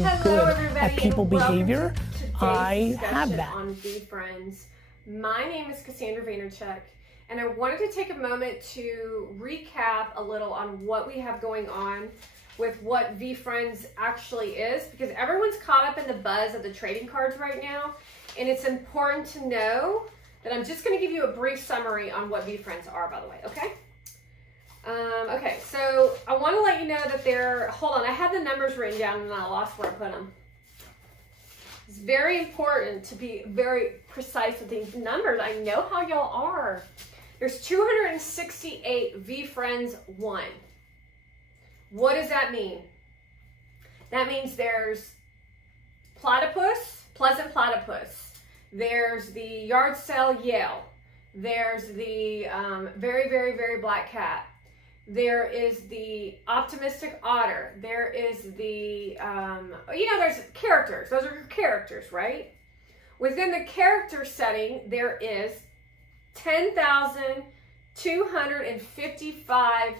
good at people behavior, I have that. On Vee Friends. My name is Cassandra Vaynerchuk, and I wanted to take a moment to recap a little on what we have going on with what Vee Friends actually is, because everyone's caught up in the buzz of the trading cards right now, and it's important to know that I'm just going to give you a brief summary on what Vee Friends are, by the way, okay? Okay, so I want to let you know that hold on, I had the numbers written down and I lost where I put them. It's very important to be very precise with these numbers. I know how y'all are. There's 268 Vee Friends 1. What does that mean? That means there's platypus, pleasant platypus. There's the yard sale Yale. There's the very, very, very black cat. There is the optimistic otter. There is the, there's characters. Those are your characters, right? Within the character setting, there is 10,255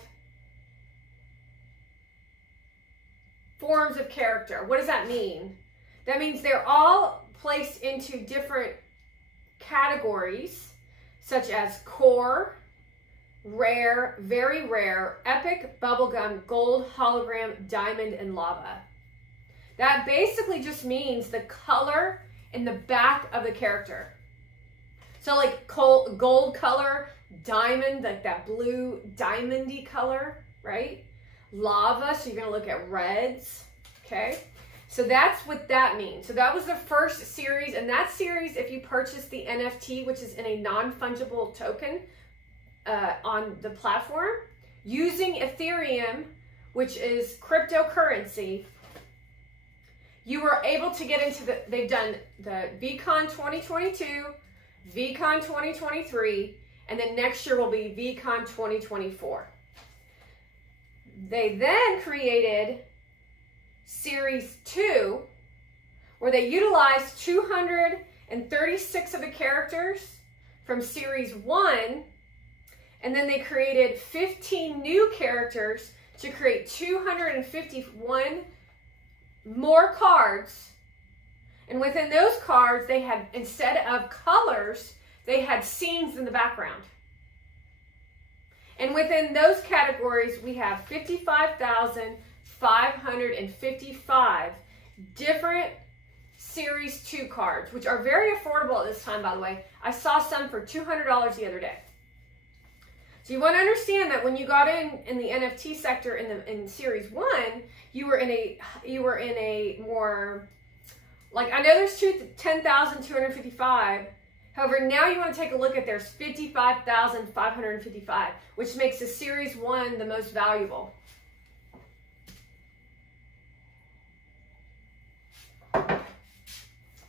forms of character. What does that mean? That means they're all placed into different categories, such as core, rare, very rare, epic, bubblegum, gold, hologram, diamond, and lava. That basically just means the color in the back of the character. So like gold color, diamond, like that blue diamondy color, right? Lava, so you're gonna look at reds, okay? So that's what that means. So that was the first series, and that series, if you purchase the NFT, which is in a non-fungible token, on the platform, using Ethereum, which is cryptocurrency, you were able to get into they've done the VCon 2022, VCon 2023, and then next year will be VCon 2024. They then created Series 2, where they utilized 236 of the characters from Series 1, and then they created 15 new characters to create 251 more cards. And within those cards, they had, instead of colors, they had scenes in the background. And within those categories, we have 55,555 different Series 2 cards, which are very affordable at this time, by the way. I saw some for $200 the other day. So you want to understand that when you got in the NFT sector in Series 1, you were in a more, like, I know there's 10,255. However, now you want to take a look at there's 55,555, which makes the Series 1 the most valuable.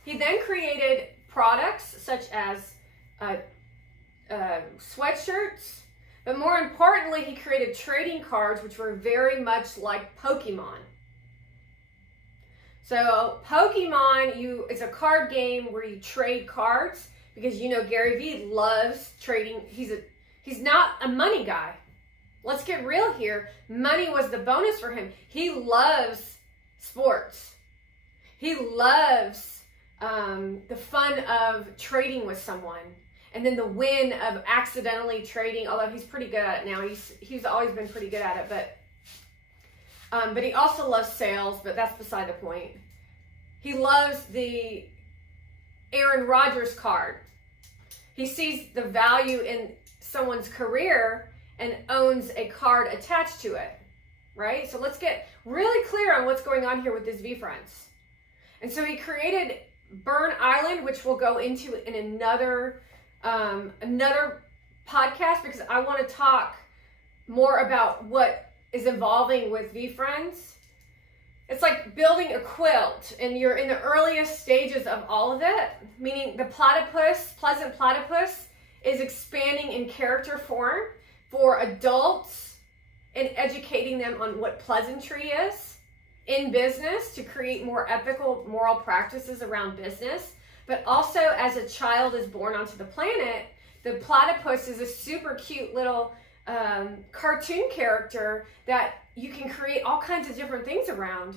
He then created products such as sweatshirts, but more importantly, he created trading cards, which were very much like Pokemon. So Pokemon, it's a card game where you trade cards, because you know Gary Vee loves trading. He's not a money guy. Let's get real here. Money was the bonus for him. He loves sports. He loves the fun of trading with someone. And then the win of accidentally trading, although he's pretty good at it now. He's always been pretty good at it, but he also loves sales, but that's beside the point. He loves the Aaron Rodgers card. He sees the value in someone's career and owns a card attached to it, right? So let's get really clear on what's going on here with this Vee Friends. And so he created Burn Island, which we'll go into in another podcast, because I want to talk more about what is evolving with Vee Friends. It's like building a quilt, and you're in the earliest stages of all of it, meaning the platypus, pleasant platypus, is expanding in character form for adults and educating them on what pleasantry is in business to create more ethical, moral practices around business. But also, as a child is born onto the planet, the platypus is a super cute little cartoon character that you can create all kinds of different things around.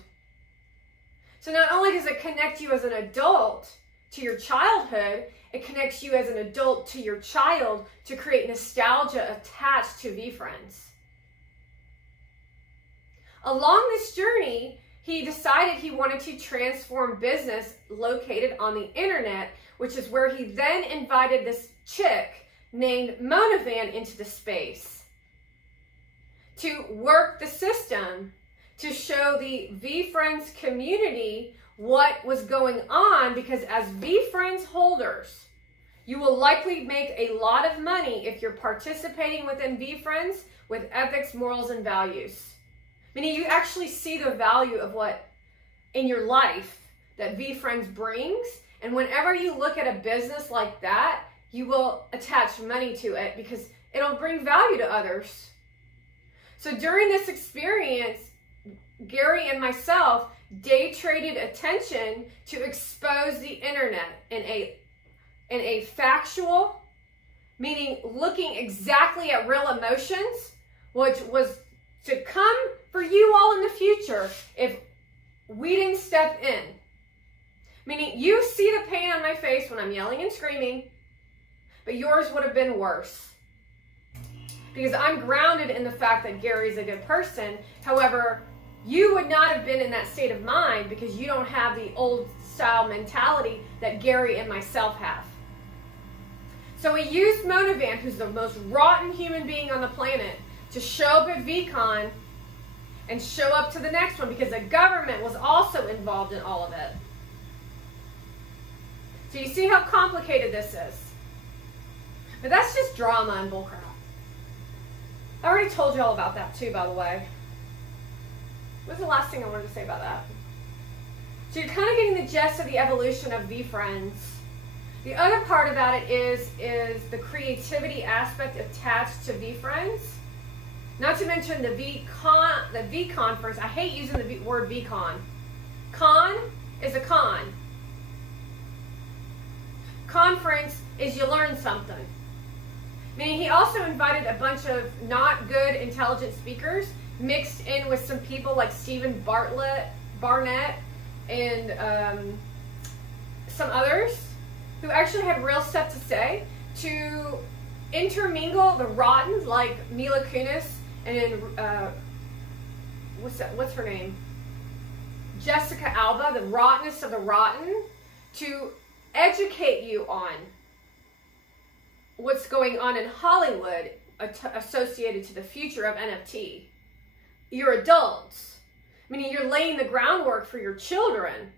So not only does it connect you as an adult to your childhood, it connects you as an adult to your child to create nostalgia attached to Vee Friends. Along this journey, he decided he wanted to transform business located on the internet, which is where he then invited this chick named Monavan into the space to work the system, to show the Vee Friends community what was going on, because as Vee Friends holders, you will likely make a lot of money if you're participating within Vee Friends with ethics, morals, and values. Meaning you actually see the value of what in your life that Vee Friends brings. And whenever you look at a business like that, you will attach money to it because it'll bring value to others. So during this experience, Gary and myself day traded attention to expose the internet in a factual, meaning looking exactly at real emotions, which was to come for you all in the future if we didn't step in. Meaning you see the pain on my face when I'm yelling and screaming, but yours would have been worse. Because I'm grounded in the fact that Gary's a good person. However, you would not have been in that state of mind because you don't have the old style mentality that Gary and myself have. So we used Monavan, who's the most rotten human being on the planet, to show up at VCon and show up to the next one because the government was also involved in all of it. So you see how complicated this is. But that's just drama and bullcrap. I already told you all about that too, by the way. What's the last thing I wanted to say about that? So you're kind of getting the gist of the evolution of Vee Friends. The other part about it is the creativity aspect attached to Vee Friends. Not to mention the V conference. I hate using the word VCon. Con is a con. Conference is you learn something. Meaning he also invited a bunch of not good intelligent speakers mixed in with some people like Stephen Barnett, and some others who actually had real stuff to say, to intermingle the rotten like Mila Kunis and what's her name? Jessica Alba, the rottenness of the rotten, to educate you on what's going on in Hollywood associated to the future of NFT. You're adults, meaning you're laying the groundwork for your children.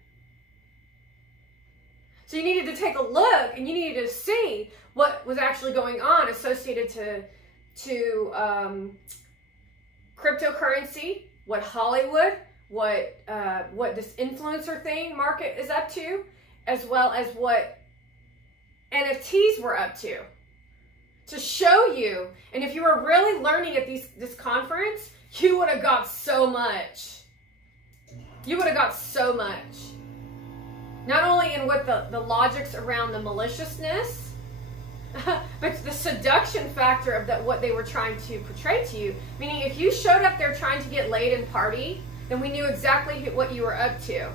So you needed to take a look and you needed to see what was actually going on associated to cryptocurrency, what Hollywood, what this influencer thing market is up to, as well as what NFTs were up to show you. And if you were really learning at this conference, you would have got so much. You would have got so much. Not only in what the logics around the maliciousness, but the seduction factor of what they were trying to portray to you. Meaning if you showed up there trying to get laid and party, then we knew exactly what you were up to.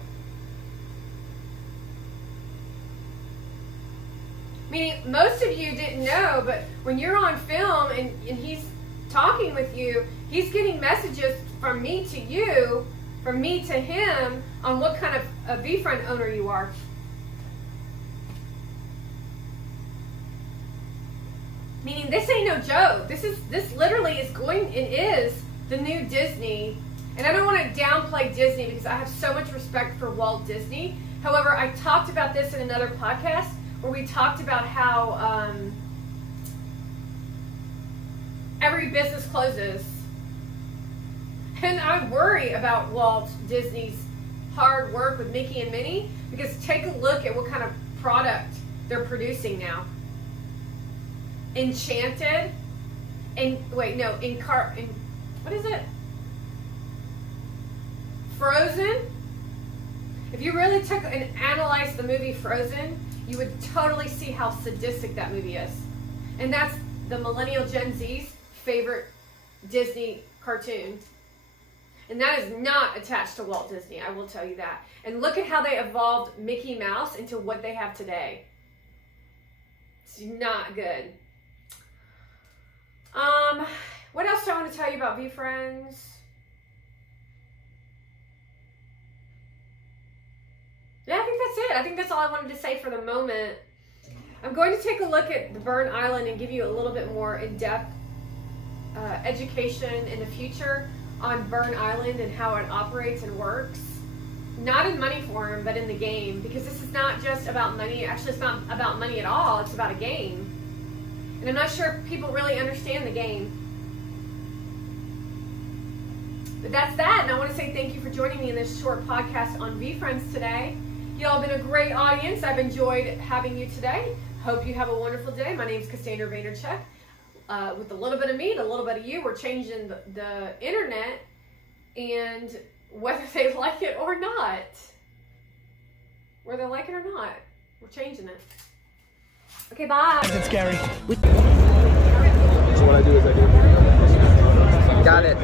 Meaning most of you didn't know, but when you're on film and he's talking with you, he's getting messages from me to you, from me to him, on what kind of a Vee Friend owner you are. Meaning this ain't no joke. This literally is the new Disney. And I don't want to downplay Disney because I have so much respect for Walt Disney. However, I talked about this in another podcast where we talked about how every business closes. And I worry about Walt Disney's hard work with Mickey and Minnie, because take a look at what kind of product they're producing now. Enchanted, what is it? Frozen. If you really took and analyzed the movie Frozen, you would totally see how sadistic that movie is. And that's the millennial Gen Z's favorite Disney cartoon. And that is not attached to Walt Disney, I will tell you that. And look at how they evolved Mickey Mouse into what they have today. It's not good. What else do I want to tell you about Vee Friends? Yeah, I think that's it. I think that's all I wanted to say for the moment. I'm going to take a look at the Burn Island and give you a little bit more in-depth education in the future on Burn Island and how it operates and works. Not in money form, but in the game, because this is not just about money. Actually, it's not about money at all. It's about a game. And I'm not sure if people really understand the game. But that's that, and I want to say thank you for joining me in this short podcast on Vee Friends today. You all have been a great audience. I've enjoyed having you today. Hope you have a wonderful day. My name is Cassandra Vaynerchuk. With a little bit of me and a little bit of you, we're changing the internet, and whether they like it or not, whether they like it or not, we're changing it. Okay, bye. It's scary. So what I do is I do. Got it.